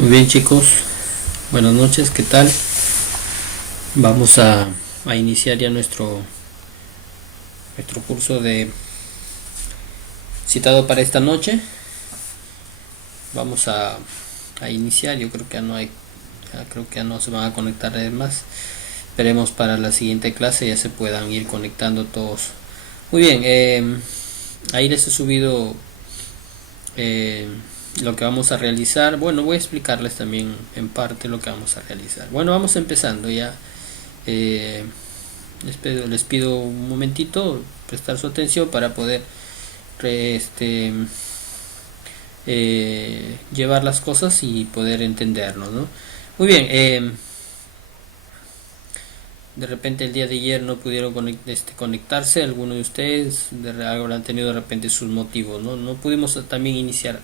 Muy bien, chicos, buenas noches, ¿qué tal? Vamos a iniciar ya nuestro curso de citado para esta noche. Vamos a iniciar. Yo creo que creo que ya no se van a conectar más. Esperemos para la siguiente clase ya se puedan ir conectando todos. Muy bien, ahí les he subido lo que vamos a realizar. Bueno, voy a explicarles también en parte lo que vamos a realizar. Bueno, vamos empezando ya. Les pido un momentito prestar su atención para poder este, llevar las cosas y poder entendernos, ¿no? Muy bien, de repente el día de ayer no pudieron conectarse, algunos de ustedes habrán tenido de repente sus motivos, ¿no? No pudimos también iniciar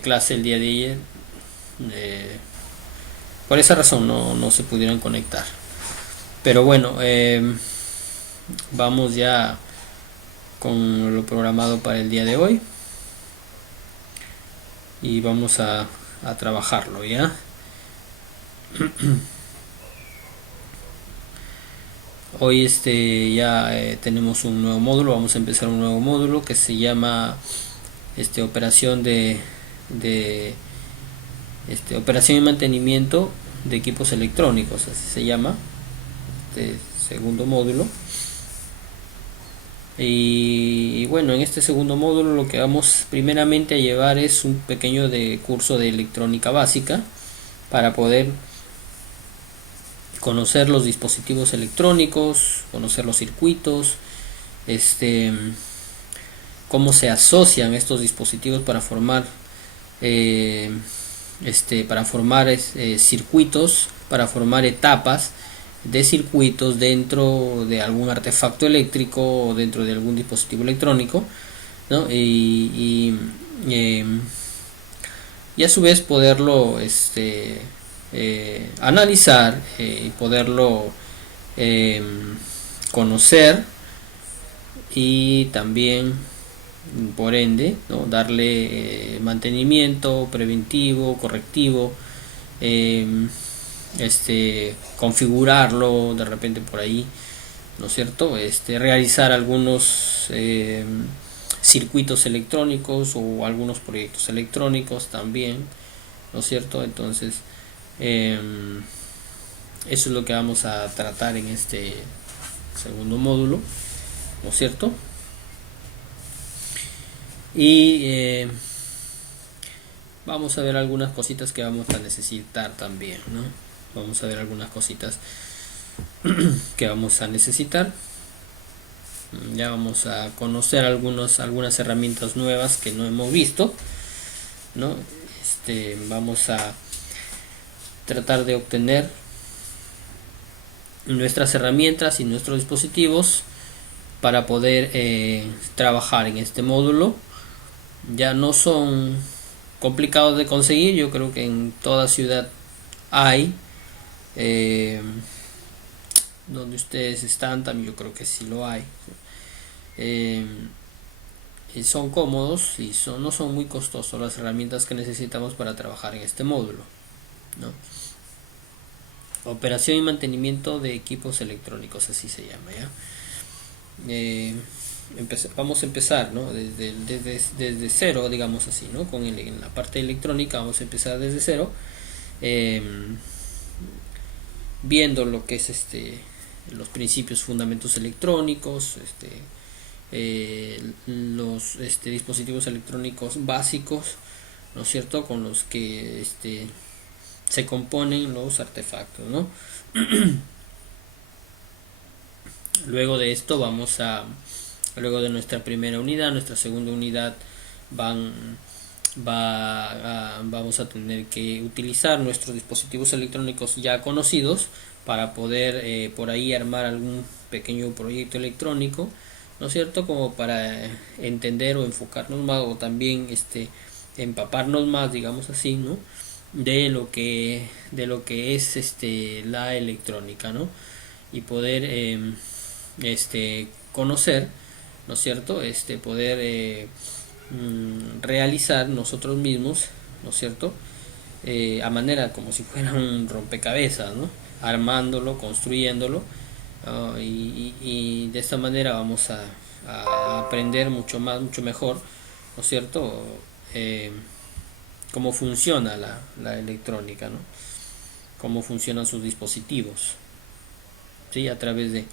clase el día de ayer, por esa razón no se pudieron conectar. Pero bueno, vamos ya con lo programado para el día de hoy y vamos a trabajarlo, ¿ya? Hoy ya tenemos un nuevo módulo. Vamos a empezar un nuevo módulo que se llama operación de operación y mantenimiento de equipos electrónicos, así se llama este segundo módulo. Y bueno, en este segundo módulo lo que vamos primeramente a llevar es un pequeño curso de electrónica básica para poder conocer los dispositivos electrónicos, conocer los circuitos, cómo se asocian estos dispositivos para formar circuitos, para formar etapas de circuitos dentro de algún artefacto eléctrico o dentro de algún dispositivo electrónico, ¿no? Y a su vez poderlo analizar y poderlo conocer, y también por ende, ¿no?, darle mantenimiento preventivo, correctivo, configurarlo de repente por ahí, ¿no es cierto? Realizar algunos circuitos electrónicos o algunos proyectos electrónicos también, ¿no es cierto? Entonces eso es lo que vamos a tratar en este segundo módulo, ¿no es cierto? Y vamos a ver algunas cositas que vamos a necesitar también, ¿no? Vamos a ver algunas cositas que vamos a necesitar. Ya vamos a conocer algunas herramientas nuevas que no hemos visto, ¿no? Vamos a tratar de obtener nuestras herramientas y nuestros dispositivos para poder trabajar en este módulo. Ya no son complicados de conseguir. Yo creo que en toda ciudad hay, donde ustedes están también yo creo que sí lo hay. Y son cómodos y no son muy costosos las herramientas que necesitamos para trabajar en este módulo, ¿no? Operación y mantenimiento de equipos electrónicos, así se llama, ¿ya? Vamos a empezar, ¿no?, desde cero, digamos así, ¿no? En la parte electrónica vamos a empezar desde cero, viendo lo que es los principios, fundamentos electrónicos, los dispositivos electrónicos básicos, ¿no es cierto?, con los que se componen los artefactos, ¿no? Luego de esto luego de nuestra primera unidad, nuestra segunda unidad vamos a tener que utilizar nuestros dispositivos electrónicos ya conocidos para poder por ahí armar algún pequeño proyecto electrónico, ¿no es cierto?, como para entender o enfocarnos más, o también empaparnos más, digamos así, ¿no?, de lo que es la electrónica, ¿no?, y poder conocer, ¿no es cierto?, poder realizar nosotros mismos, ¿no es cierto?, a manera como si fuera un rompecabezas, ¿no? Armándolo, construyéndolo, y de esta manera vamos a aprender mucho más, mucho mejor, ¿no es cierto? Eh, Cómo funciona la electrónica, ¿no? Cómo funcionan sus dispositivos, ¿sí? A través de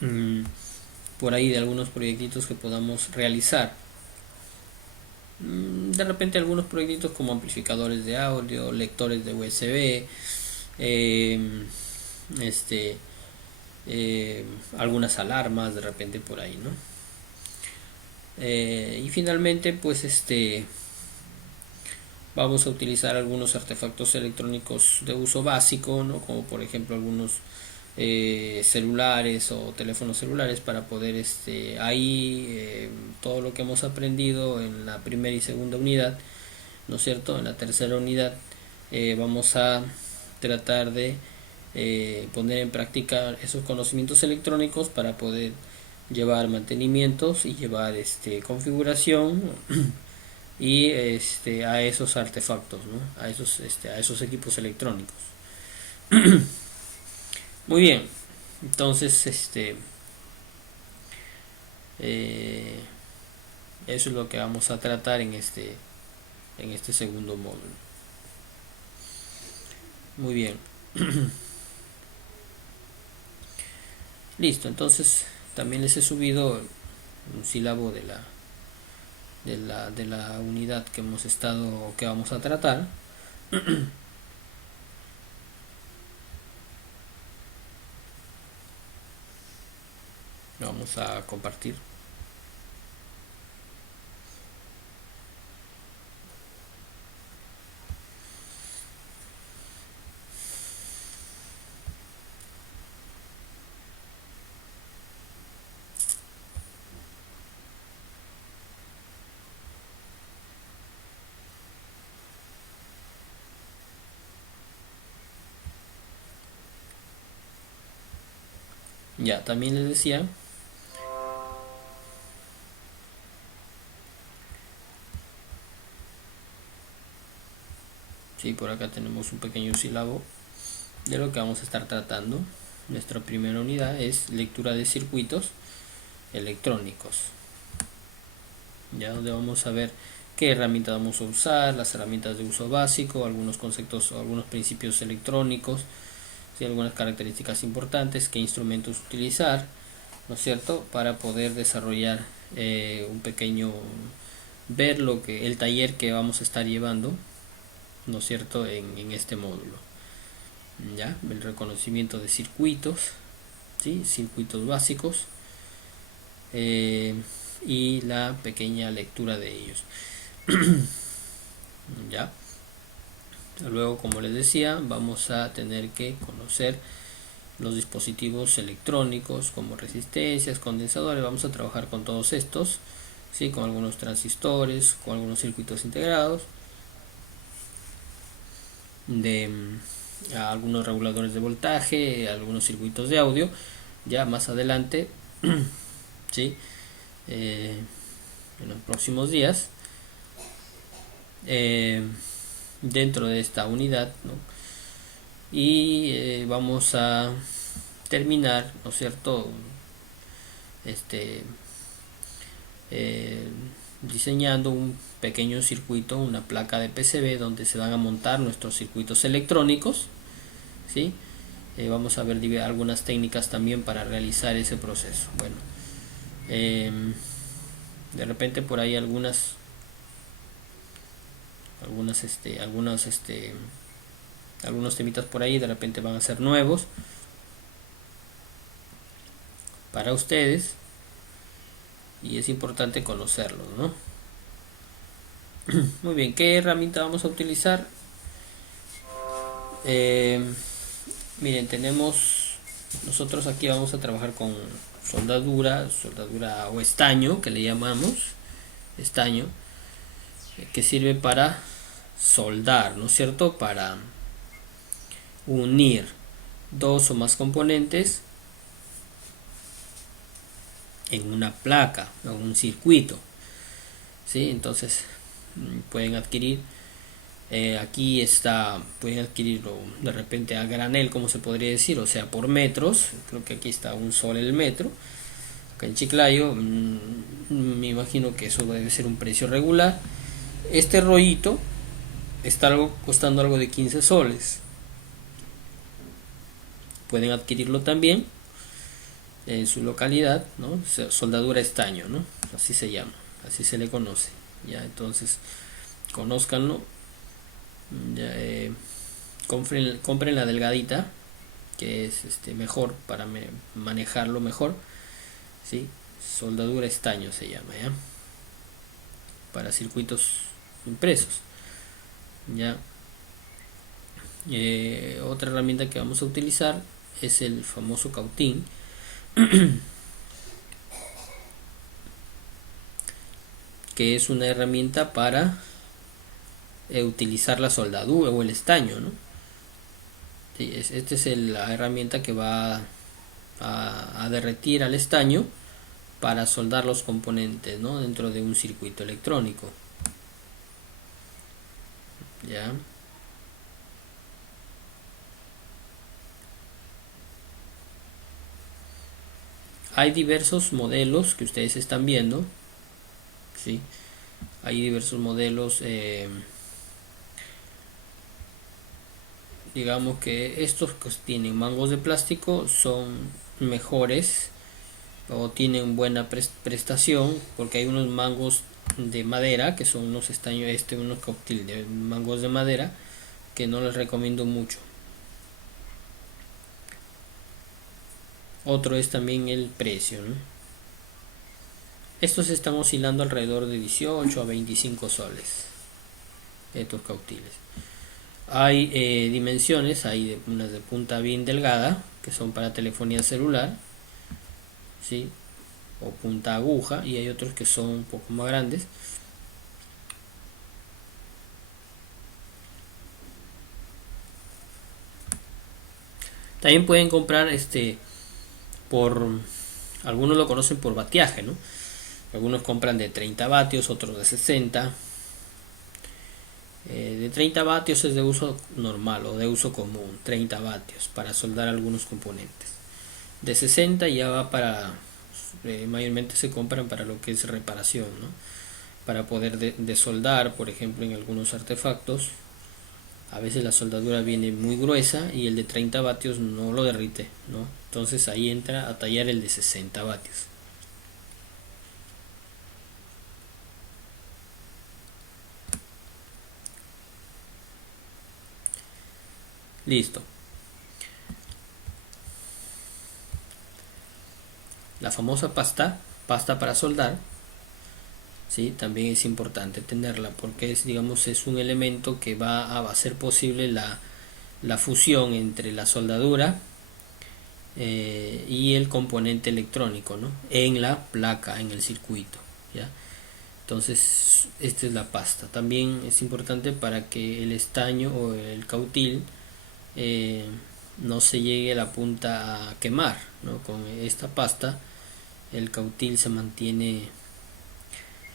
mm, por ahí de algunos proyectitos que podamos realizar. De repente algunos proyectitos como amplificadores de audio, lectores de USB, eh, este, algunas alarmas de repente por ahí, ¿no? Y finalmente, pues vamos a utilizar algunos artefactos electrónicos de uso básico, ¿no? Como por ejemplo algunos celulares o teléfonos celulares para poder todo lo que hemos aprendido en la primera y segunda unidad, ¿no es cierto? En la tercera unidad vamos a tratar de poner en práctica esos conocimientos electrónicos para poder llevar mantenimientos y llevar configuración y a esos artefactos, ¿no? A esos equipos electrónicos. Muy bien, entonces eh, eso es lo que vamos a tratar en este segundo módulo. Muy bien. Listo, entonces también les he subido un sílabo de la unidad que hemos estado, que vamos a tratar. Vamos a compartir. Ya, también les decía, sí, por acá tenemos un pequeño sílabo de lo que vamos a estar tratando. Nuestra primera unidad es lectura de circuitos electrónicos, ya donde vamos a ver qué herramientas vamos a usar, las herramientas de uso básico, algunos conceptos o algunos principios electrónicos, ¿sí? Algunas características importantes, qué instrumentos utilizar, ¿no es cierto? Para poder desarrollar un pequeño, ver lo que el taller que vamos a estar llevando, ¿no es cierto? En este módulo, ya el reconocimiento de circuitos, ¿sí? Circuitos básicos, y la pequeña lectura de ellos. Ya luego, como les decía, vamos a tener que conocer los dispositivos electrónicos como resistencias, condensadores. Vamos a trabajar con todos estos, ¿sí? Con algunos transistores, con algunos circuitos integrados, de algunos reguladores de voltaje, algunos circuitos de audio. Ya más adelante, ¿sí? En los próximos días, dentro de esta unidad, ¿no? Y vamos a terminar, ¿no es cierto? Este Diseñando un pequeño circuito, una placa de PCB donde se van a montar nuestros circuitos electrónicos, ¿sí? Vamos a ver algunas técnicas también para realizar ese proceso. Bueno, de repente por ahí algunos temitas por ahí de repente van a ser nuevos para ustedes y es importante conocerlos, ¿no? Muy bien, ¿qué herramienta vamos a utilizar? Miren, nosotros aquí vamos a trabajar con soldadura o estaño, que le llamamos estaño, que sirve para soldar, ¿no es cierto? Para unir dos o más componentes en una placa o un circuito, ¿sí? Entonces pueden adquirir Aquí está, pueden adquirirlo de repente a granel, como se podría decir, o sea, por metros. Creo que aquí está un sol el metro. Acá en Chiclayo, me imagino que eso debe ser un precio regular. Este rollito está costando algo de 15 soles. Pueden adquirirlo también en su localidad, ¿no? Soldadura estaño, ¿no? Así se llama, así se le conoce. Ya, entonces, conózcanlo. Ya, compren la delgadita, que es mejor para manejarlo mejor, ¿sí? Soldadura estaño se llama, ¿ya? Para circuitos impresos, ¿ya? Otra herramienta que vamos a utilizar es el famoso cautín, que es una herramienta para utilizar la soldadura o el estaño, ¿no? Sí, esta es la herramienta que va a derretir al estaño para soldar los componentes, ¿no? Dentro de un circuito electrónico. ¿Ya? Hay diversos modelos que ustedes están viendo, ¿sí? Hay diversos modelos, digamos que estos que tienen mangos de plástico son mejores o tienen buena prestación, porque hay unos mangos de madera que son unos estaños, unos cócteles de mangos de madera que no les recomiendo mucho. Otro es también el precio, ¿no? Estos están oscilando alrededor de 18 a 25 soles, estos cautiles. Hay dimensiones, hay unas de punta bien delgada, que son para telefonía celular, ¿sí? O punta aguja, y hay otros que son un poco más grandes. También pueden comprar por, algunos lo conocen por vatiaje, ¿no? Algunos compran de 30 vatios, otros de 60. De 30 vatios es de uso normal o de uso común, 30 vatios para soldar algunos componentes. De 60 ya va para, mayormente se compran para lo que es reparación, ¿no? Para poder desoldar, por ejemplo, en algunos artefactos. A veces la soldadura viene muy gruesa y el de 30 vatios no lo derrite, ¿no? Entonces ahí entra a tallar el de 60 vatios. Listo. La famosa pasta para soldar, ¿sí? También es importante tenerla porque es un elemento que va a hacer posible la fusión entre la soldadura y el componente electrónico, ¿no? En la placa, en el circuito, ¿ya? Entonces, esta es la pasta. También es importante para que el estaño o el cautil no se llegue a la punta a quemar, ¿no? Con esta pasta el cautil se mantiene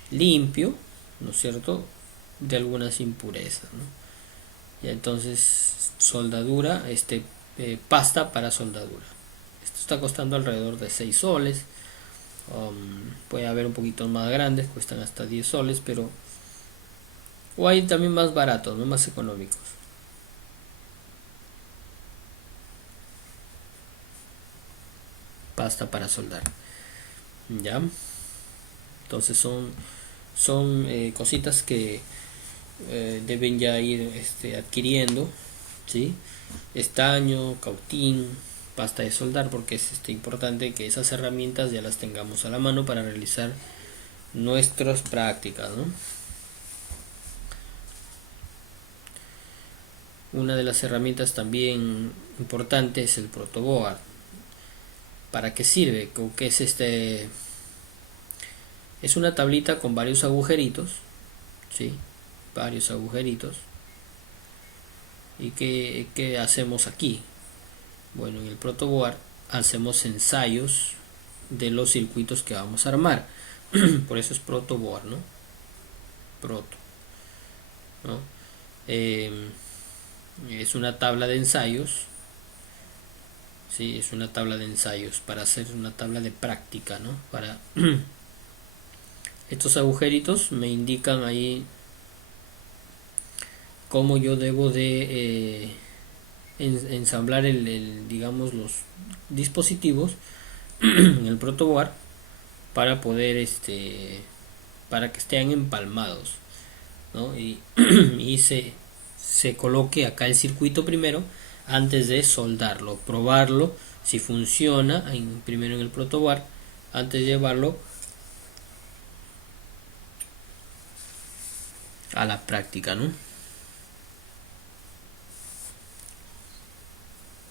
limpio, ¿no es cierto?, de algunas impurezas, ¿no? Y entonces soldadura, pasta para soldadura. Esto está costando alrededor de 6 soles. Puede haber un poquito más grandes, cuestan hasta 10 soles, pero o hay también más baratos, no, más económicos. Pasta para soldar, ya. Entonces son cositas que deben ya ir adquiriendo, ¿sí? Estaño, cautín, pasta de soldar, porque es importante que esas herramientas ya las tengamos a la mano para realizar nuestras prácticas, ¿no? Una de las herramientas también importantes es el protoboard. ¿Para qué sirve? ¿Qué es Es una tablita con varios agujeritos, ¿sí? Varios agujeritos. ¿Y qué hacemos aquí? Bueno, en el protoboard hacemos ensayos de los circuitos que vamos a armar. Por eso es protoboard, ¿no? Proto, ¿no? es una tabla de ensayos. Sí, es una tabla de ensayos para hacer una tabla de práctica, ¿no? Para estos agujeritos me indican ahí cómo yo debo de ensamblar digamos, los dispositivos en el protoboard para poder para que estén empalmados, ¿no? Y se coloque acá el circuito primero antes de soldarlo, probarlo si funciona primero en el protoboard antes de llevarlo a la práctica, ¿no?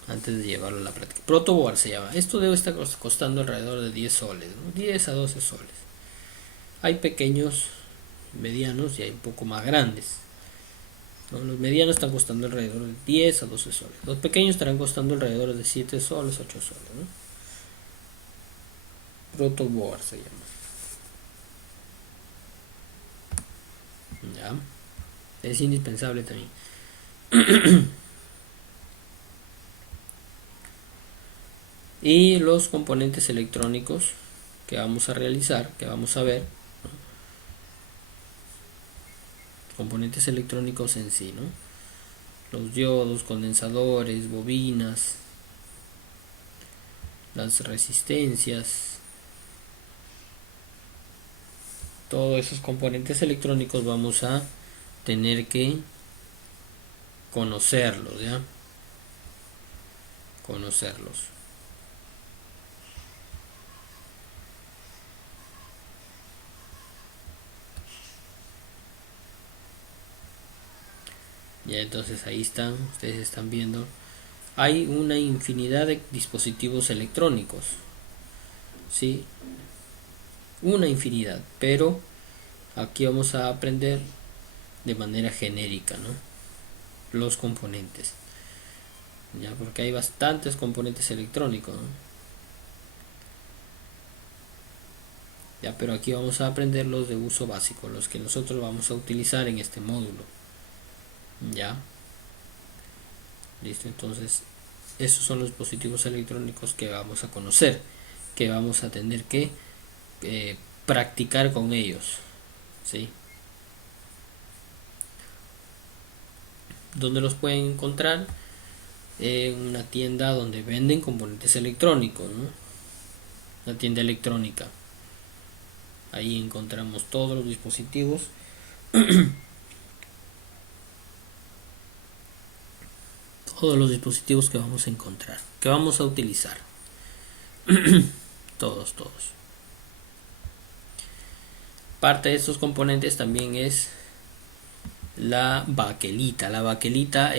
Antes de llevarlo a la práctica. Protoboard se llama. Esto debe estar costando alrededor de 10 soles, ¿no? 10 a 12 soles. Hay pequeños, medianos y hay un poco más grandes, ¿no? Los medianos están costando alrededor de 10 a 12 soles. Los pequeños estarán costando alrededor de 7 soles, 8 soles, ¿no? Protoboard se llama. Ya. Es indispensable también. Y los componentes electrónicos que vamos a realizar, que vamos a ver, ¿no? Componentes electrónicos en sí, ¿no? Los diodos, condensadores, bobinas, las resistencias, todos esos componentes electrónicos vamos a tener que conocerlos, ¿ya? Conocerlos. Ya, entonces ahí están, ustedes están viendo. Hay una infinidad de dispositivos electrónicos, ¿sí? Una infinidad, pero aquí vamos a aprender de manera genérica, ¿no? Los componentes, ya, porque hay bastantes componentes electrónicos, ¿no? Ya, pero aquí vamos a aprender los de uso básico, los que nosotros vamos a utilizar en este módulo. Ya, listo. Entonces esos son los dispositivos electrónicos que vamos a conocer, que vamos a tener que practicar con ellos, ¿sí? ¿Dónde los pueden encontrar? En una tienda donde venden componentes electrónicos, ¿no? Una tienda electrónica. Ahí encontramos todos los dispositivos todos los dispositivos que vamos a encontrar, que vamos a utilizar. Todos. Parte de estos componentes también es la baquelita. La baquelita,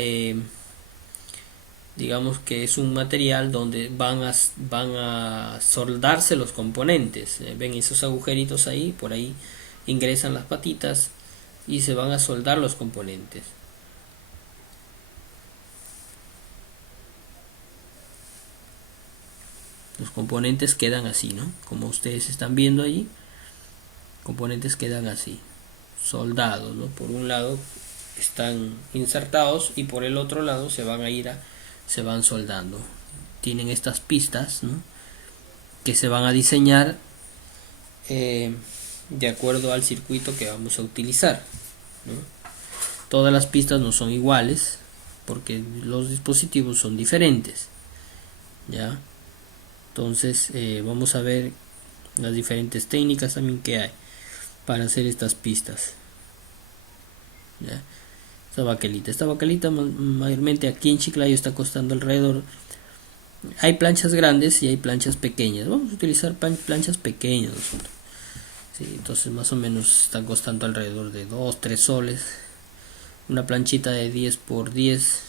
digamos que es un material donde van a soldarse los componentes. Ven esos agujeritos ahí, por ahí ingresan las patitas y se van a soldar los componentes. Los componentes quedan así, ¿no? Como ustedes están viendo ahí, componentes quedan así, soldados, ¿no? Por un lado están insertados y por el otro lado se van soldando. Tienen estas pistas, ¿no? Que se van a diseñar de acuerdo al circuito que vamos a utilizar, ¿no? Todas las pistas no son iguales porque los dispositivos son diferentes, ¿ya? Entonces vamos a ver las diferentes técnicas también que hay para hacer estas pistas, ¿ya? Esta baquelita mayormente aquí en Chiclayo está costando alrededor. Hay planchas grandes y hay planchas pequeñas. Vamos a utilizar planchas pequeñas nosotros, ¿sí? Entonces más o menos están costando alrededor de 2-3 soles. Una planchita de 10 por 10,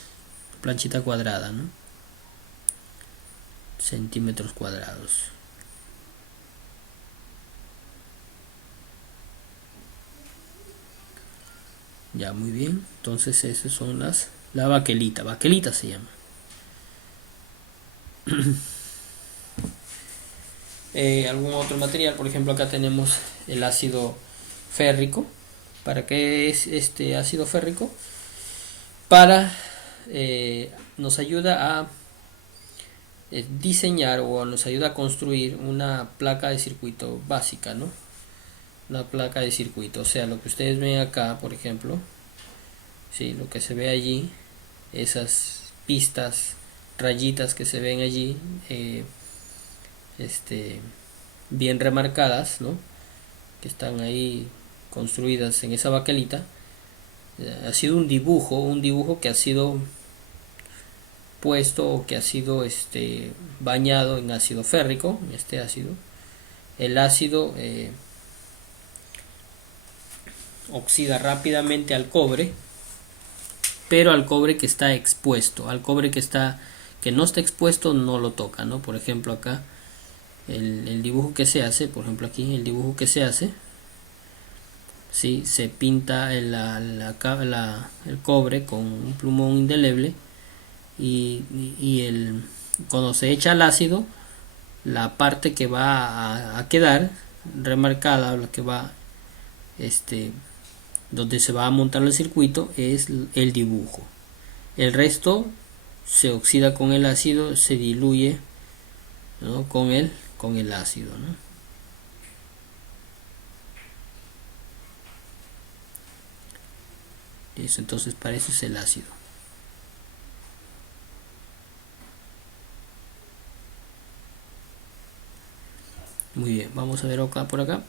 planchita cuadrada, ¿no? Centímetros cuadrados. Ya, muy bien. Entonces esas son la baquelita se llama. Algún otro material, por ejemplo acá tenemos el ácido férrico. ¿Para qué es este ácido férrico? para nos ayuda a diseñar o nos ayuda a construir una placa de circuito básica, ¿no? Una placa de circuito, o sea, lo que ustedes ven acá, por ejemplo, ¿sí? Lo que se ve allí, esas pistas, rayitas que se ven allí, bien remarcadas, ¿no? Que están ahí construidas en esa baquelita. Ha sido un dibujo que ha sido puesto o que ha sido bañado en ácido férrico, este ácido. El ácido oxida rápidamente al cobre, pero al cobre que está expuesto, al cobre que no está expuesto no lo toca, ¿no? Por ejemplo acá el dibujo que se hace, por ejemplo aquí el dibujo que se hace, ¿sí? Se pinta el cobre con un plumón indeleble y cuando se echa el ácido, la parte que va a quedar remarcada, la que va donde se va a montar el circuito, es el dibujo. El resto se oxida con el ácido, se diluye, ¿no? con el ácido, ¿no? Listo, entonces para eso es el ácido. Muy bien, vamos a ver acá por acá.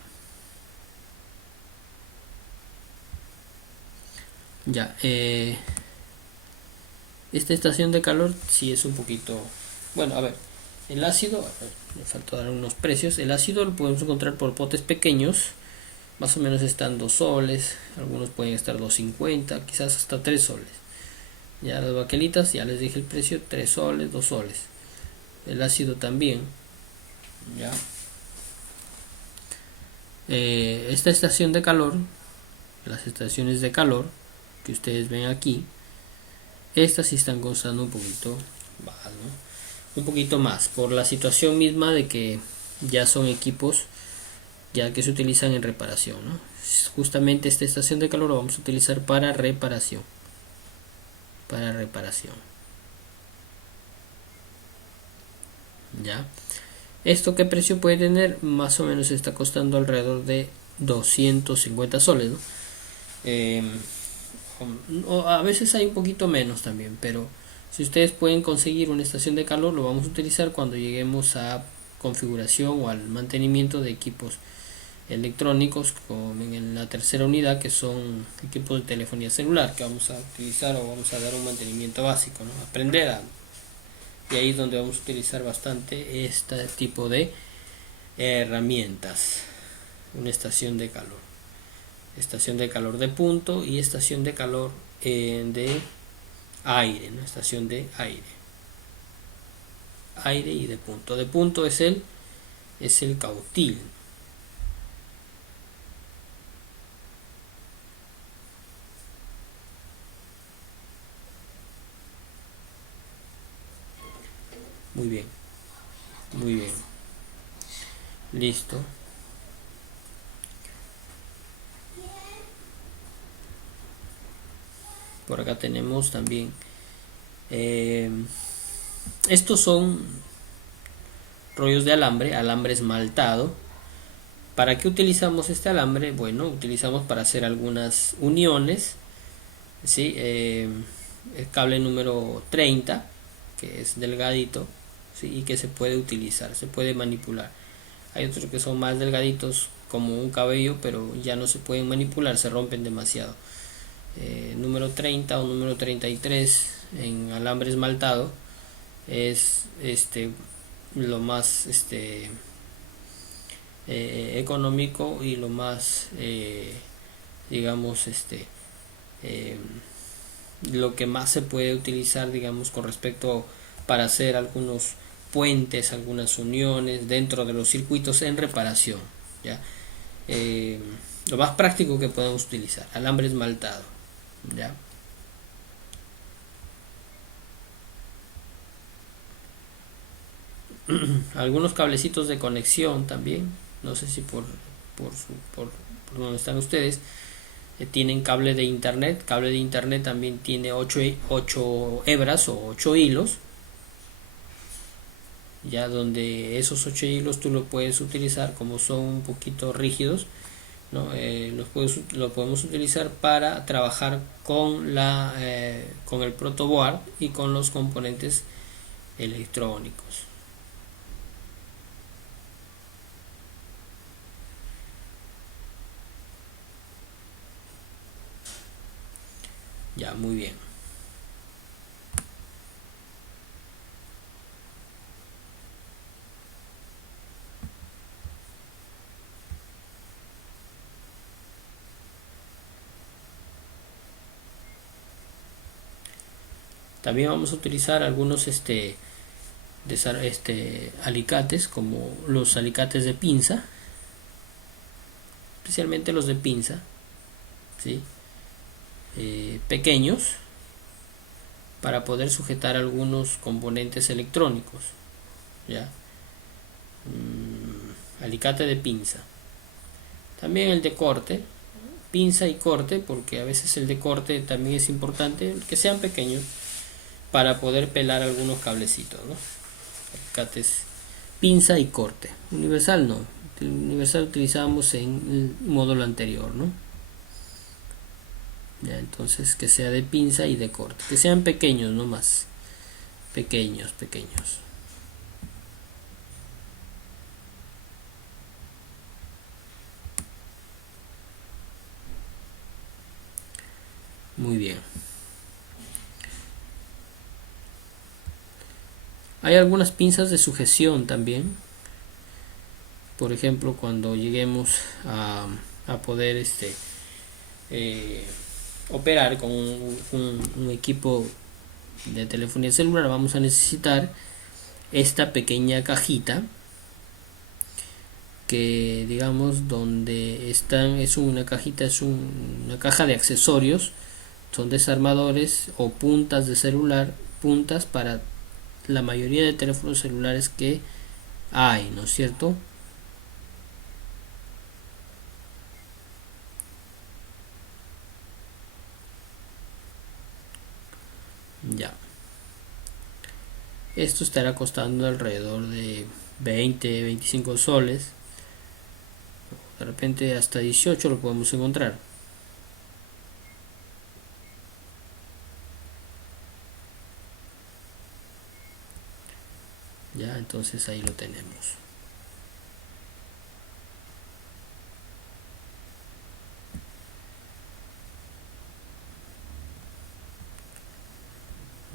Ya, esta estación de calor sí es un poquito... Bueno, a ver, el ácido, me faltó dar unos precios. El ácido lo podemos encontrar por potes pequeños, más o menos están 2 soles, algunos pueden estar 2.50, quizás hasta 3 soles. Ya las baquelitas, ya les dije el precio, 3 soles, 2 soles. El ácido también, ya. Esta estación de calor, las estaciones de calor que ustedes ven aquí, estas sí están costando un poquito más, ¿no? Un poquito más por la situación misma de que ya son equipos ya que se utilizan en reparación, ¿no? Justamente esta estación de calor lo vamos a utilizar para reparación, ya. ¿Esto qué precio puede tener? Más o menos está costando alrededor de 250 soles, ¿no? O a veces hay un poquito menos también, pero si ustedes pueden conseguir una estación de calor, lo vamos a utilizar cuando lleguemos a configuración o al mantenimiento de equipos electrónicos, como en la tercera unidad, que son equipos de telefonía celular que vamos a utilizar o vamos a dar un mantenimiento básico, ¿no? Aprender a... Y ahí es donde vamos a utilizar bastante este tipo de herramientas. Una estación de calor de punto y estación de calor de aire, ¿no? Estación de aire y de punto es el cautil. Muy bien, listo. Por acá tenemos también estos son rollos de alambre esmaltado. ¿Para qué utilizamos este alambre? Bueno, utilizamos para hacer algunas uniones, ¿sí? El cable número 30, que es delgadito, ¿sí? Y que se puede utilizar, se puede manipular. Hay otros que son más delgaditos, como un cabello, pero ya no se pueden manipular, se rompen demasiado. Número 30 o número 33 en alambre esmaltado es lo más económico y lo más digamos lo que más se puede utilizar, digamos, con respecto para hacer algunos puentes, algunas uniones dentro de los circuitos en reparación, ya. Lo más práctico que podemos utilizar, alambre esmaltado, ya. Algunos cablecitos de conexión también, no sé si por donde están ustedes, tienen cable de internet. Cable de internet también tiene 8 hebras o 8 hilos, ya donde esos 8 hilos tú lo puedes utilizar, como son un poquito rígidos, ¿no? Lo podemos utilizar para trabajar con con el protoboard y con los componentes electrónicos. Ya, muy bien. También vamos a utilizar algunos alicates, como los alicates de pinza, especialmente los de pinza, ¿sí? Pequeños, para poder sujetar algunos componentes electrónicos, ¿ya? Alicate de pinza. También el de corte, pinza y corte, porque a veces el de corte también es importante, que sean pequeños, para poder pelar algunos cablecitos, ¿no? Alicates, pinza y corte. Universal no, universal utilizamos en el módulo anterior, ¿no? Ya, entonces que sea de pinza y de corte, que sean pequeños, no más, pequeños. Muy bien. Hay algunas pinzas de sujeción también. Por ejemplo, cuando lleguemos a poder operar con un equipo de telefonía celular, vamos a necesitar esta pequeña cajita, que digamos donde están, es una cajita, es una caja de accesorios, son desarmadores o puntas de celular, puntas para la mayoría de teléfonos celulares que hay, ¿no es cierto? Ya, esto estará costando alrededor de 20-25 soles, de repente hasta 18 lo podemos encontrar. Ya, entonces ahí lo tenemos.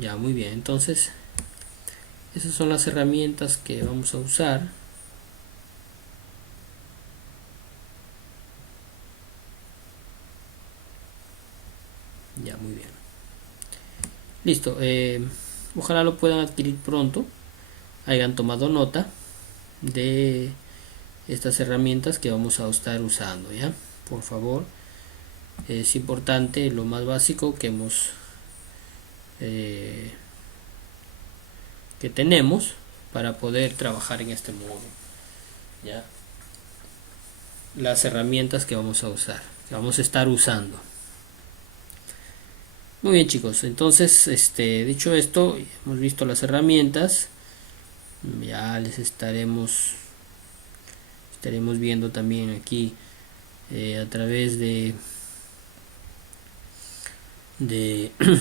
Ya, muy bien, entonces esas son las herramientas que vamos a usar. Ya, muy bien. Listo, ojalá lo puedan adquirir pronto, hayan tomado nota de estas herramientas que vamos a estar usando, ya, por favor. Es importante lo más básico que que tenemos para poder trabajar en este modo, ya, las herramientas que vamos a usar, que vamos a estar usando. Muy bien, chicos, entonces dicho esto, hemos visto las herramientas, ya les estaremos viendo también aquí a través de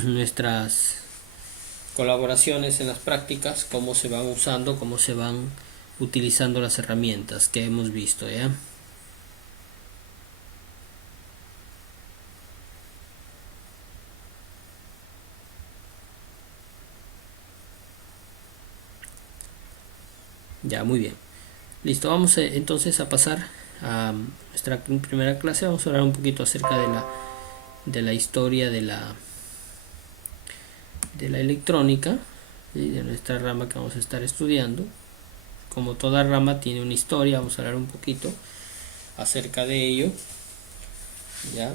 nuestras colaboraciones en las prácticas, cómo se van usando, cómo se van utilizando las herramientas que hemos visto, ¿ya? Ya, muy bien. Listo, vamos entonces a pasar a nuestra primera clase. Vamos a hablar un poquito acerca de la historia de la electrónica, ¿sí? De nuestra rama que vamos a estar estudiando. Como toda rama tiene una historia, vamos a hablar un poquito acerca de ello, ya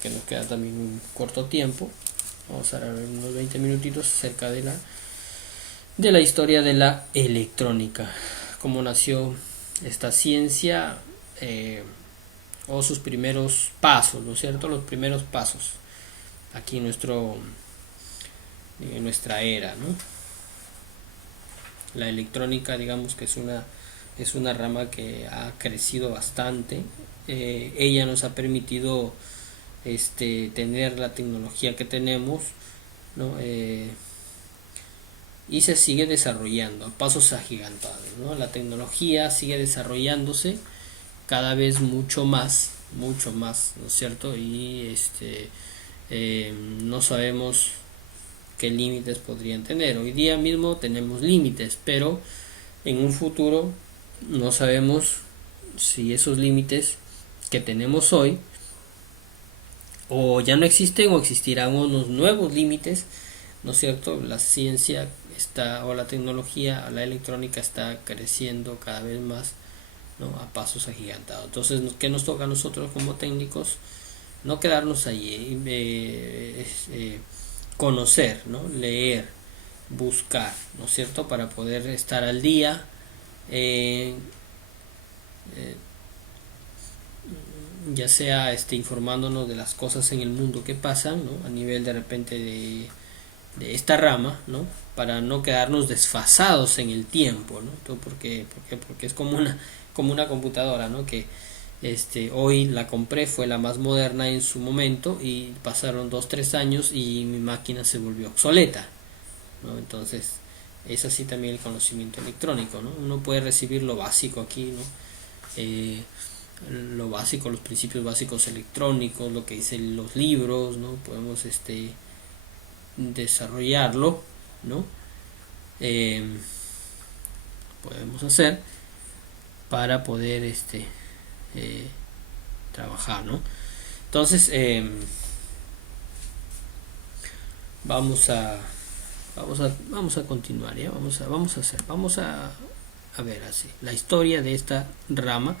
que nos queda también un corto tiempo. Vamos a hablar unos 20 minutitos acerca de la historia de la electrónica, cómo nació esta ciencia, o sus primeros pasos, ¿no es cierto? Los primeros pasos aquí en nuestra era, ¿no? La electrónica, digamos que es una rama que ha crecido bastante. Ella nos ha permitido tener la tecnología que tenemos, ¿no? Y se sigue desarrollando a pasos agigantados, ¿no? La tecnología sigue desarrollándose cada vez mucho más, ¿no es cierto? Y no sabemos qué límites podrían tener. Hoy día mismo tenemos límites, pero en un futuro no sabemos si esos límites que tenemos hoy o ya no existen o existirán unos nuevos límites, ¿no es cierto? La ciencia está, o la tecnología, la electrónica está creciendo cada vez más, ¿no? A pasos agigantados. Entonces, ¿qué nos toca a nosotros como técnicos? No quedarnos allí, conocer, ¿no? Leer, buscar, ¿no es cierto? Para poder estar al día, eh, eh, ya sea informándonos de las cosas en el mundo que pasan, ¿no? A nivel de repente de esta rama, ¿no? Para no quedarnos desfasados en el tiempo, ¿no? Porque es como una computadora, ¿no? Que hoy la compré, fue la más moderna en su momento y pasaron 2 3 años y mi máquina se volvió obsoleta, ¿no? Entonces es así también el conocimiento electrónico, ¿no? Uno puede recibir lo básico aquí, ¿no? Lo básico, los principios básicos electrónicos, lo que dicen los libros, ¿no? Podemos desarrollarlo, ¿no? Eh, Podemos hacer para poder trabajar, ¿no? Entonces vamos a continuar, ya vamos a ver así la historia de esta rama,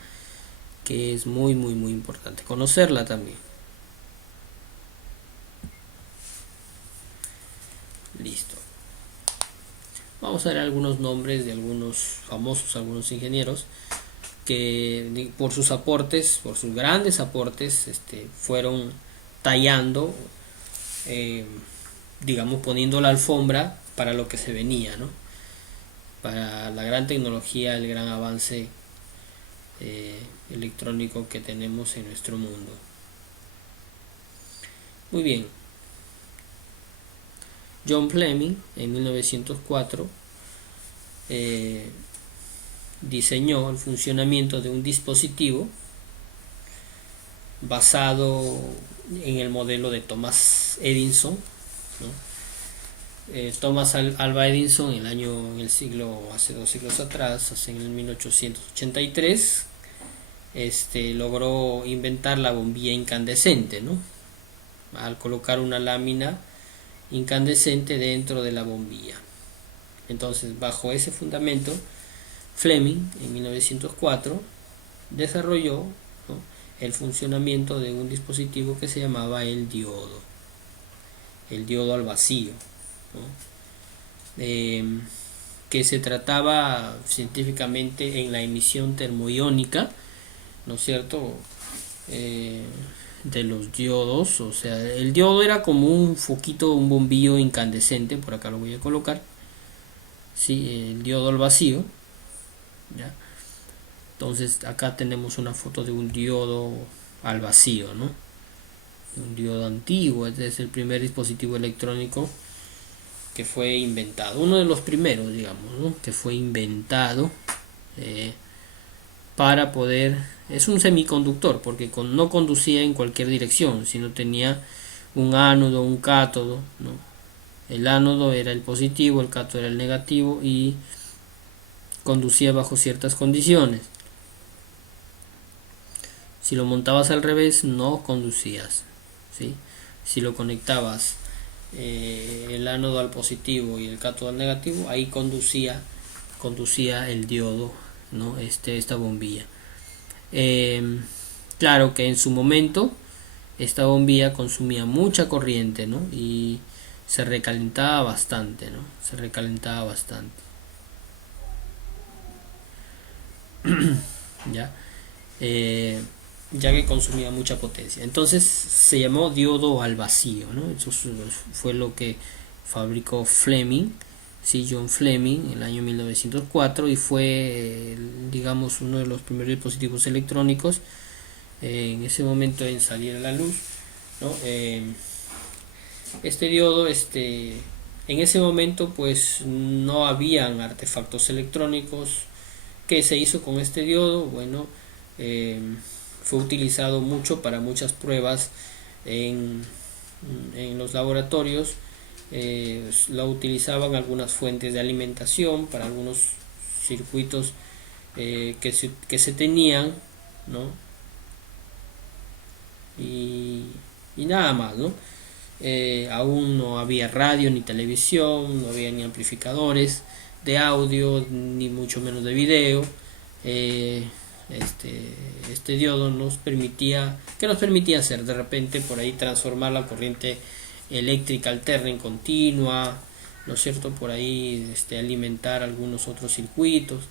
que es muy importante conocerla también. Listo. Vamos a ver algunos nombres de algunos famosos, algunos ingenieros que por sus aportes, por sus grandes aportes, fueron tallando, digamos, poniendo la alfombra para lo que se venía, ¿no? Para la gran tecnología, el gran avance electrónico que tenemos en nuestro mundo. Muy bien. John Fleming en 1904 diseñó el funcionamiento de un dispositivo basado en el modelo de Thomas Edison, ¿no? Thomas Alva Edison hace 2 siglos atrás, en el 1883, logró inventar la bombilla incandescente, ¿no? Al colocar una lámina incandescente dentro de la bombilla. Entonces, bajo ese fundamento, Fleming en 1904 desarrolló, ¿no?, el funcionamiento de un dispositivo que se llamaba el diodo al vacío, ¿no? Que se trataba científicamente en la emisión termoiónica, ¿no es cierto?, de los diodos. O sea, el diodo era como un foquito, un bombillo incandescente, por acá lo voy a colocar, ¿sí? El diodo al vacío, ¿ya? Entonces acá tenemos una foto de un diodo al vacío, ¿no? De un diodo antiguo. Este es el primer dispositivo electrónico que fue inventado, uno de los primeros, digamos, ¿no?, que fue inventado para poder, es un semiconductor porque no conducía en cualquier dirección, sino tenía un ánodo, un cátodo, ¿no? El ánodo era el positivo, el cátodo era el negativo y conducía bajo ciertas condiciones. Si lo montabas al revés, no conducías, ¿sí? Si lo conectabas el ánodo al positivo y el cátodo al negativo, ahí conducía el diodo, ¿no? Esta bombilla. Claro que en su momento esta bombilla consumía mucha corriente, ¿no? Y se recalentaba bastante, ¿no? ¿Ya? ya que consumía mucha potencia. Entonces se llamó diodo al vacío, ¿no? Eso fue lo que fabricó Fleming, sí, John Fleming, en el año 1904, y fue, digamos, uno de los primeros dispositivos electrónicos en ese momento en salir a la luz, ¿no? Este diodo, en ese momento pues no habían artefactos electrónicos. ¿Qué se hizo con este diodo? Bueno, fue utilizado mucho para muchas pruebas en, en los laboratorios. Lo utilizaban algunas fuentes de alimentación para algunos circuitos que se tenían, ¿no? Y nada más, ¿no? Aún no había radio ni televisión, no había ni amplificadores de audio, ni mucho menos de video. Este diodo nos permitía hacer de repente por ahí transformar la corriente eléctrica alterna en continua, ¿no es cierto? Por ahí alimentar algunos otros circuitos,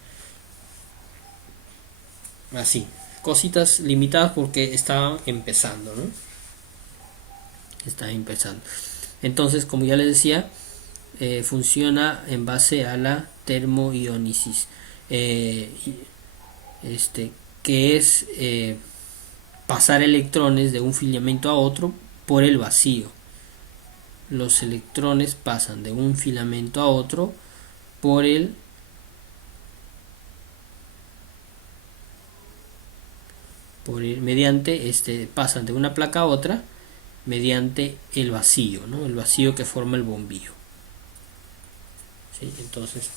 así, cositas limitadas porque estaban empezando, ¿no? Estaban empezando. Entonces, como ya les decía, funciona en base a la termoiónisis, que es pasar electrones de un filamento a otro por el vacío. Los electrones pasan de un filamento a otro por mediante pasan de una placa a otra mediante el vacío, ¿no? El vacío que forma el bombillo. ¿Sí? Entonces,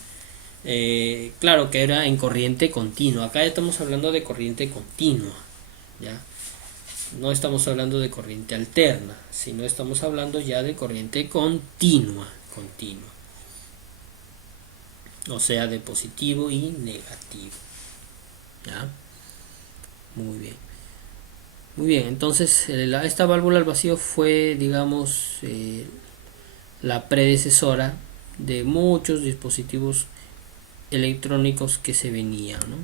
claro que era en corriente continua. Acá estamos hablando de corriente continua, ¿ya? No estamos hablando de corriente alterna, sino estamos hablando ya de corriente continua. O sea, de positivo y negativo. ¿Ya? Muy bien. Muy bien, entonces esta válvula al vacío fue, digamos, la predecesora de muchos dispositivos electrónicos que se venían, ¿no?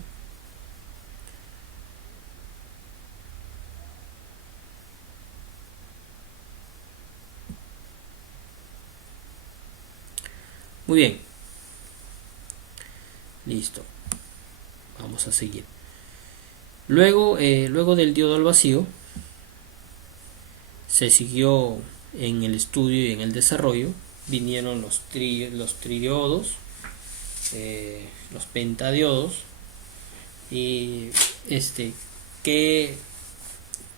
Muy bien, listo, vamos a seguir. Luego del diodo al vacío se siguió en el estudio y en el desarrollo. Vinieron los tridiodos, los pentadiodos, y que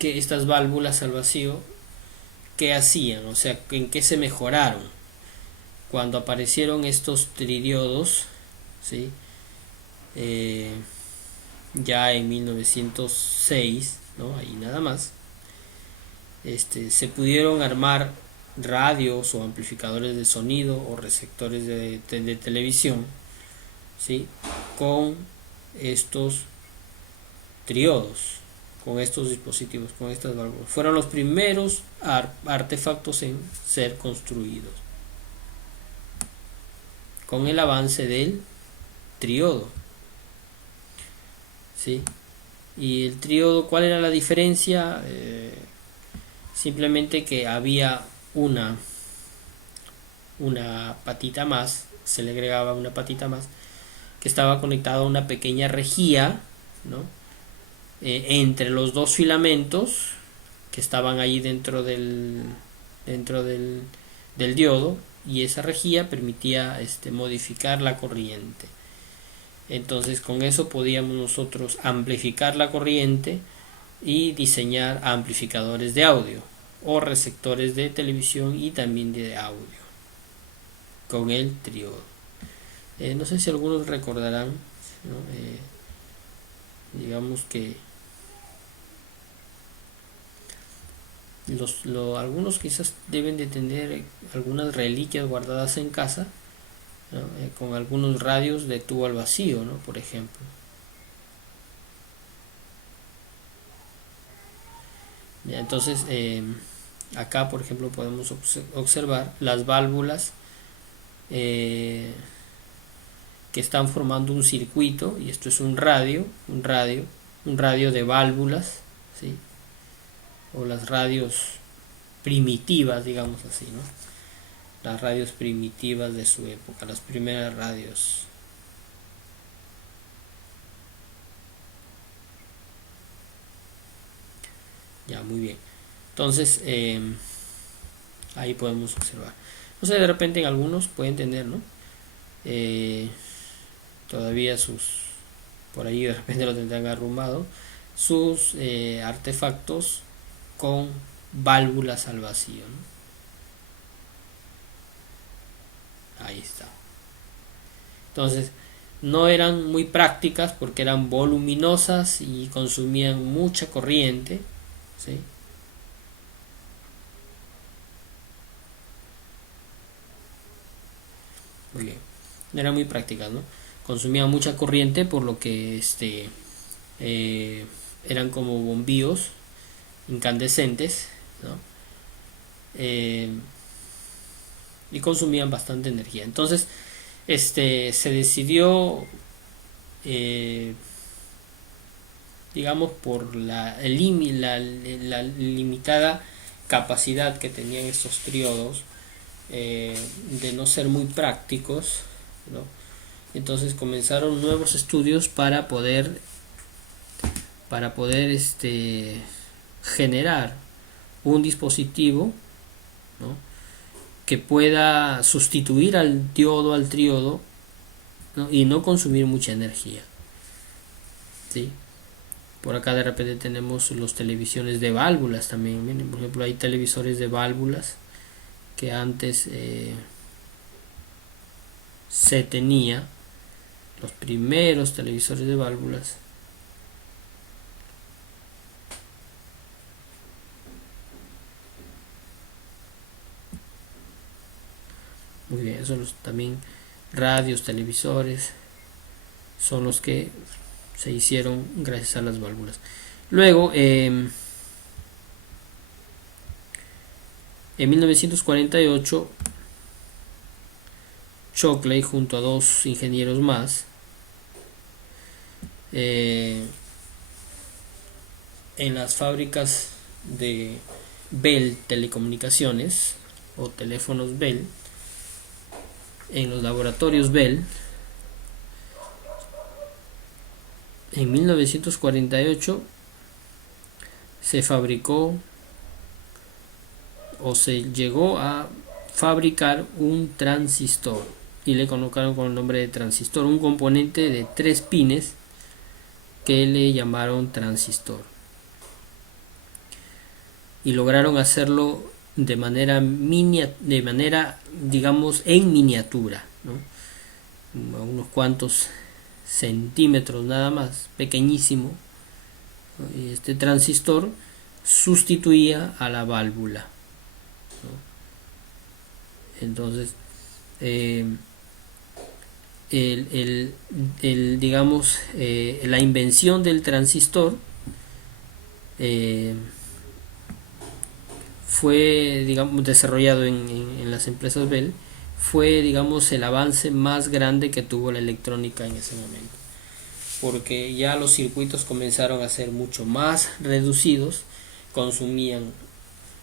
estas válvulas al vacío, ¿qué hacían? O sea, ¿en qué se mejoraron? Cuando aparecieron estos tridiodos, ¿sí? Ya en 1906, ¿no? Ahí nada más, se pudieron armar radios o amplificadores de sonido o receptores de televisión, ¿sí? Con estos triodos, con estos dispositivos, con estas válvulas. Fueron los primeros artefactos en ser construidos con el avance del triodo, ¿sí? Y el triodo, ¿cuál era la diferencia? Simplemente que había una patita más, se le agregaba una patita más que estaba conectada a una pequeña rejilla, ¿no? Entre los dos filamentos que estaban ahí dentro del diodo, y esa rejilla permitía modificar la corriente. Entonces con eso podíamos nosotros amplificar la corriente y diseñar amplificadores de audio o receptores de televisión y también de audio con el triodo. No sé si algunos recordarán, ¿no? Digamos que algunos quizás deben de tener algunas reliquias guardadas en casa, ¿no? Con algunos radios de tubo al vacío, ¿no? Por ejemplo. Ya, entonces, acá por ejemplo podemos observar las válvulas que están formando un circuito, y esto es un radio de válvulas, ¿sí? O las radios primitivas, digamos así, ¿no? Las radios primitivas de su época, las primeras radios. Ya, muy bien. Entonces, ahí podemos observar. No sé, de repente en algunos pueden tener, ¿no? Eh, Todavía por ahí de repente lo tendrán arrumbado, sus artefactos con válvulas al vacío, ¿no? Ahí está. Entonces, no eran muy prácticas porque eran voluminosas y consumían mucha corriente, ¿sí? Muy bien. No eran muy prácticas, ¿no? Consumían mucha corriente, por lo que eran como bombillos incandescentes, ¿no? Eh, y consumían bastante energía. Entonces, se decidió, eh, digamos, por la limitada capacidad que tenían estos triodos, de no ser muy prácticos, ¿no? Entonces comenzaron nuevos estudios para poder generar un dispositivo, ¿no? Que pueda sustituir al triodo, ¿no? Y no consumir mucha energía, ¿sí? Por acá de repente tenemos los televisores de válvulas también. Miren, por ejemplo, hay televisores de válvulas que antes se tenía, los primeros televisores de válvulas. Muy bien, son también radios, televisores, son los que se hicieron gracias a las válvulas. Luego, en 1948, Shockley junto a dos ingenieros más, en las fábricas de Bell Telecomunicaciones o teléfonos Bell, en los laboratorios Bell, en 1948 se fabricó o se llegó a fabricar un transistor y le colocaron con el nombre de transistor un componente de 3 pines que le llamaron transistor, y lograron hacerlo de manera digamos en miniatura, ¿no? A unos cuantos centímetros nada más, pequeñísimo, ¿no? Y este transistor sustituía a la válvula, ¿no? Entonces, eh, digamos, la invención del transistor fue, digamos, desarrollado en las empresas Bell, fue, digamos, el avance más grande que tuvo la electrónica en ese momento, porque ya los circuitos comenzaron a ser mucho más reducidos, consumían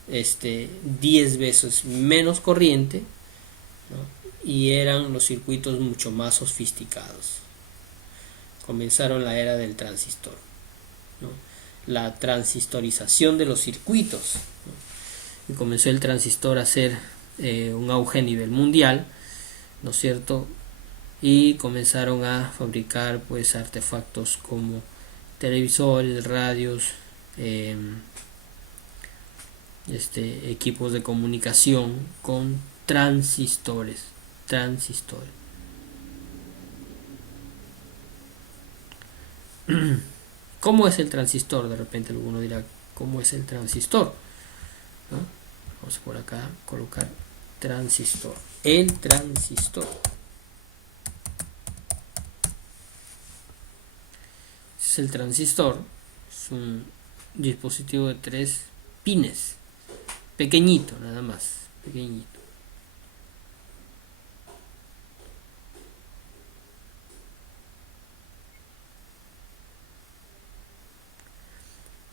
10 veces menos corriente, ¿no? Y eran los circuitos mucho más sofisticados. Comenzaron la era del transistor, ¿no? La transistorización de los circuitos, ¿no? Y comenzó el transistor a ser un auge a nivel mundial, ¿no es cierto? Y comenzaron a fabricar pues artefactos como televisores, radios, equipos de comunicación con transistores. ¿Cómo es el transistor? De repente alguno dirá, ¿cómo es el transistor? ¿No? Vamos por acá a colocar transistor. El transistor es el transistor. Es un dispositivo de 3 pines, pequeñito, nada más, pequeñito.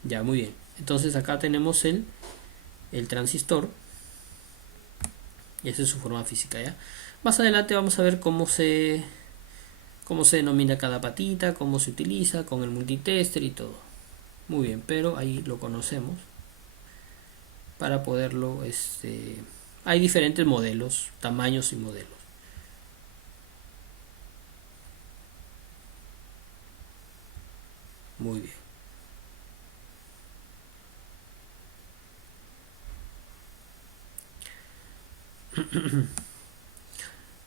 Ya, muy bien. Entonces acá tenemos el transistor. Y esa es su forma física, ¿ya? Más adelante vamos a ver cómo se denomina cada patita, cómo se utiliza con el multitester y todo. Muy bien, pero ahí lo conocemos. Para poderlo, hay diferentes modelos, tamaños y modelos. Muy bien.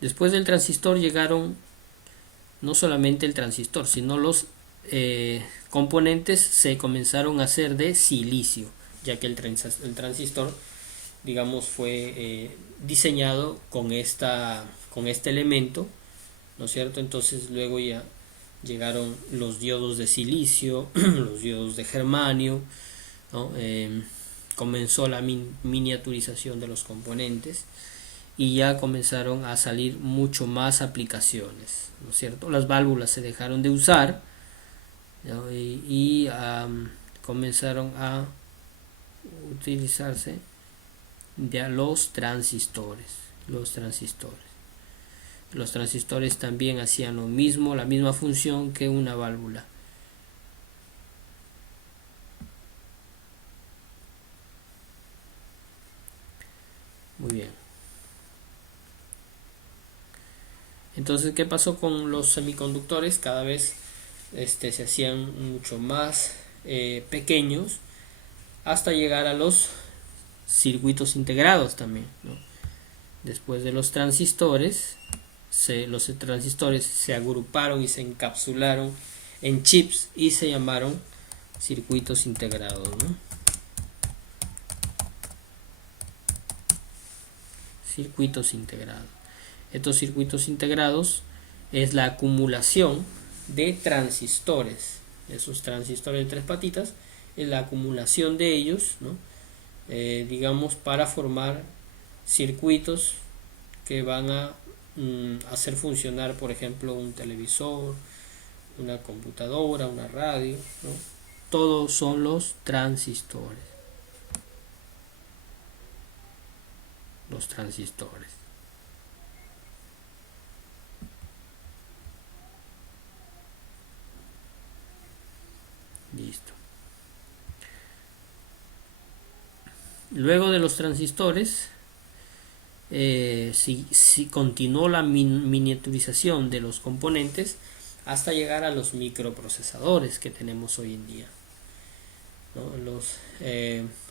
Después del transistor llegaron no solamente el transistor, sino los componentes se comenzaron a hacer de silicio, ya que el transistor, digamos, fue diseñado con este elemento, ¿no es cierto? Entonces luego ya llegaron los diodos de silicio, los diodos de germanio, ¿no? Comenzó la miniaturización de los componentes y ya comenzaron a salir mucho más aplicaciones, ¿no es cierto? Las válvulas se dejaron de usar, ¿no? y comenzaron a utilizarse ya los transistores. Los transistores también hacían lo mismo, la misma función que una válvula. Muy bien. Entonces, ¿qué pasó con los semiconductores? Cada vez se hacían mucho más pequeños hasta llegar a los circuitos integrados también, ¿no? Después de los transistores, los transistores se agruparon y se encapsularon en chips y se llamaron circuitos integrados, ¿no? Circuitos integrados. Estos circuitos integrados es la acumulación de transistores, esos transistores de tres patitas, es la acumulación de ellos, ¿no? Digamos, para formar circuitos que van a hacer funcionar, por ejemplo, un televisor, una computadora, una radio, ¿no? Todos son los transistores. Los transistores. Listo. Luego de los transistores, si continuó la miniaturización de los componentes hasta llegar a los microprocesadores que tenemos hoy en día, ¿no?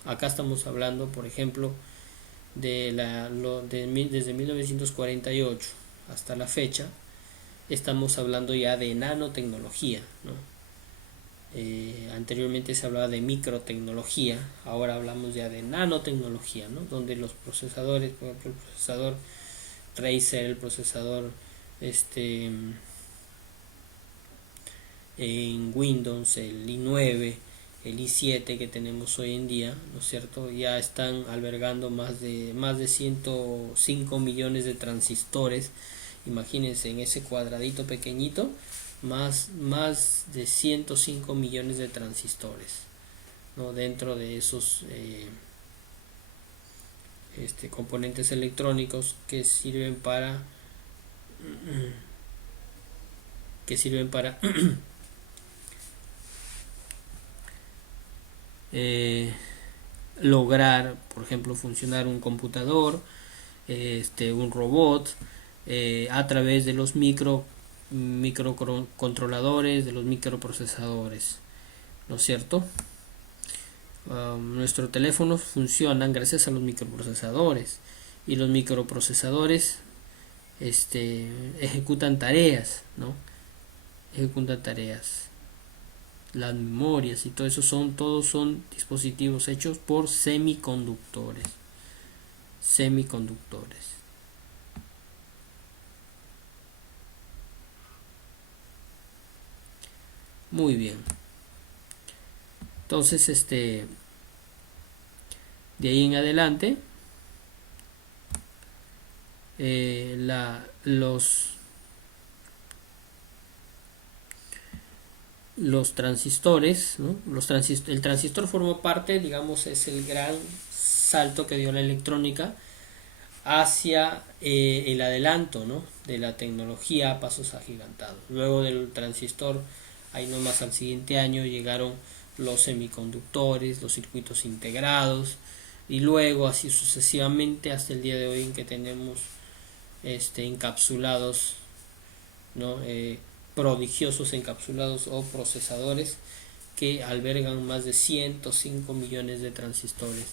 Acá estamos hablando, por ejemplo, desde 1948 hasta la fecha, estamos hablando ya de nanotecnología, ¿no? Anteriormente se hablaba de microtecnología, ahora hablamos ya de nanotecnología, ¿no? Donde los procesadores, por ejemplo, el procesador Razer, el procesador en Windows, el i9, el i7 que tenemos hoy en día, ¿no es cierto? Ya están albergando más de 105 millones de transistores. Imagínense, en ese cuadradito pequeñito, más de 105 millones de transistores, ¿no? Dentro de esos componentes electrónicos que sirven para lograr, por ejemplo, funcionar un computador, un robot, a través de los microcontroladores, de los microprocesadores, ¿no es cierto? Nuestros teléfonos funcionan gracias a los microprocesadores, y los microprocesadores ejecutan tareas, ¿no? Ejecutan tareas. Las memorias y todo eso todos son dispositivos hechos por semiconductores. Muy bien. Entonces, de ahí en adelante, los los transistores, ¿no? El transistor formó parte, digamos, es el gran salto que dio la electrónica hacia el adelanto, ¿no? De la tecnología a pasos agigantados. Luego del transistor, ahí nomás al siguiente año llegaron los semiconductores, los circuitos integrados, y luego así sucesivamente hasta el día de hoy en que tenemos encapsulados, ¿no? Prodigiosos encapsulados o procesadores que albergan más de 105 millones de transistores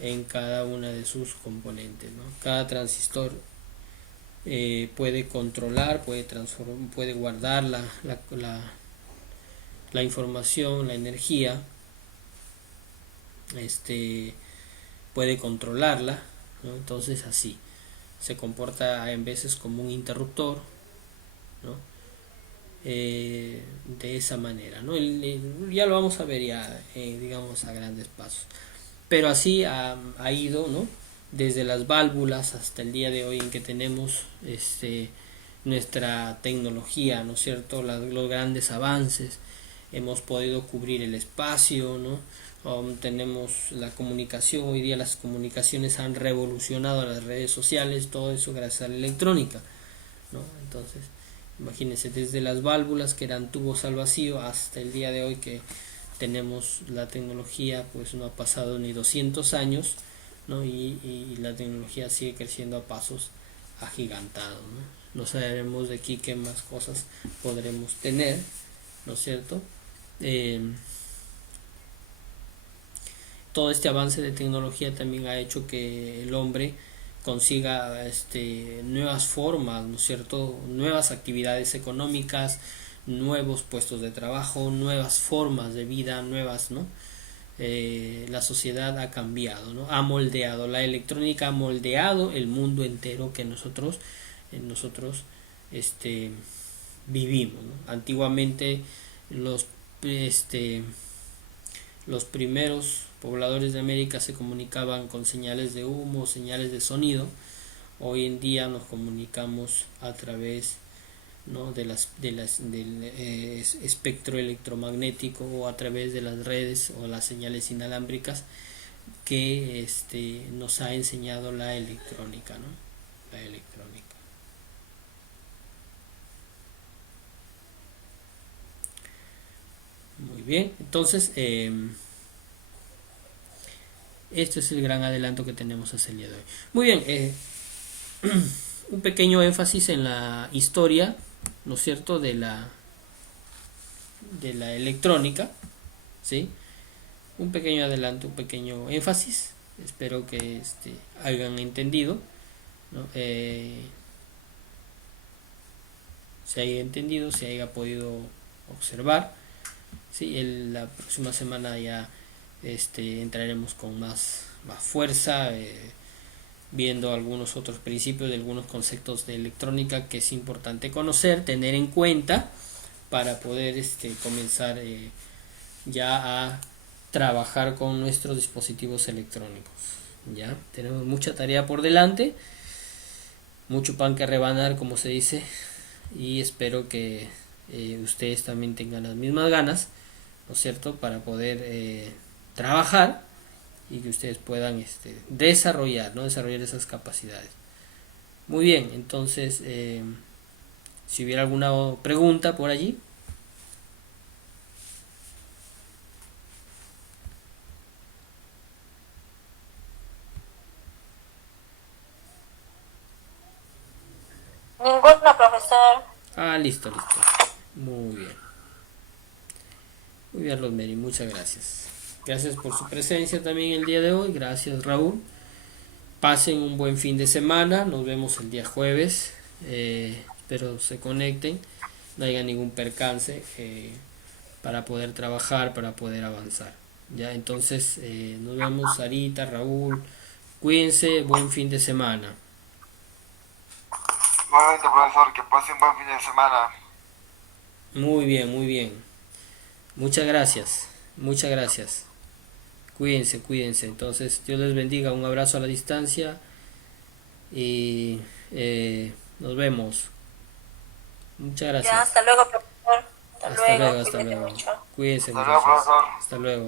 en cada una de sus componentes, ¿no? Cada transistor puede controlar, puede transformar, puede guardar la información, la energía, puede controlarla, ¿no? Entonces así se comporta en veces como un interruptor, ¿no? De esa manera, ¿no? Ya lo vamos a ver ya, digamos, a grandes pasos, pero así ha ido, ¿no? Desde las válvulas hasta el día de hoy en que tenemos nuestra tecnología, ¿no es cierto? Los grandes avances, hemos podido cubrir el espacio, ¿no? Tenemos la comunicación, hoy día las comunicaciones han revolucionado las redes sociales, todo eso gracias a la electrónica, ¿no? Entonces, imagínense, desde las válvulas que eran tubos al vacío hasta el día de hoy que tenemos la tecnología, pues no ha pasado ni 200 años, ¿no? Y la tecnología sigue creciendo a pasos agigantados, ¿no? No sabremos de aquí qué más cosas podremos tener, ¿no es cierto? Todo este avance de tecnología también ha hecho que el hombre consiga nuevas formas, ¿no es cierto? Nuevas actividades económicas, nuevos puestos de trabajo, nuevas formas de vida, nuevas, ¿no? La sociedad ha cambiado, ¿no? Ha moldeado, la electrónica ha moldeado el mundo entero que nosotros vivimos, ¿no? Antiguamente los los primeros pobladores de América se comunicaban con señales de humo, señales de sonido. Hoy en día nos comunicamos a través, ¿no? del espectro electromagnético, o a través de las redes o las señales inalámbricas que nos ha enseñado la electrónica, ¿no? La electrónica. Muy bien, entonces este es el gran adelanto que tenemos hacia el día de hoy. Muy bien, un pequeño énfasis en la historia, ¿no es cierto?, de la electrónica, ¿sí? Un pequeño adelanto, un pequeño énfasis. Espero que hayan entendido, ¿no? Se haya entendido, se haya podido observar. Sí, la próxima semana ya entraremos con más fuerza, viendo algunos otros principios de algunos conceptos de electrónica que es importante conocer, tener en cuenta para poder comenzar ya a trabajar con nuestros dispositivos electrónicos. Ya tenemos mucha tarea por delante, mucho pan que rebanar, como se dice, y espero que ustedes también tengan las mismas ganas, ¿no es cierto?, para poder trabajar y que ustedes puedan desarrollar, ¿no? Desarrollar esas capacidades. Muy bien, entonces si hubiera alguna pregunta por allí. Ninguna, profesor. Listo. Muy bien. Muy bien, Rosemary, muchas gracias. Gracias por su presencia también el día de hoy. Gracias, Raúl. Pasen un buen fin de semana. Nos vemos el día jueves. Espero se conecten. No haya ningún percance para poder trabajar, para poder avanzar. Ya, entonces nos vemos, Sarita, Raúl. Cuídense. Buen fin de semana. Igualmente, profesor, que pasen buen fin de semana. Muy bien, muy bien. Muchas gracias. Muchas gracias. Cuídense. Entonces, Dios les bendiga. Un abrazo a la distancia. Y nos vemos. Muchas Ya, gracias. hasta luego, profesor. Hasta luego. Hasta luego, hasta cuídate luego. mucho. Cuídense Hasta muchachos. luego, profesor. Hasta luego.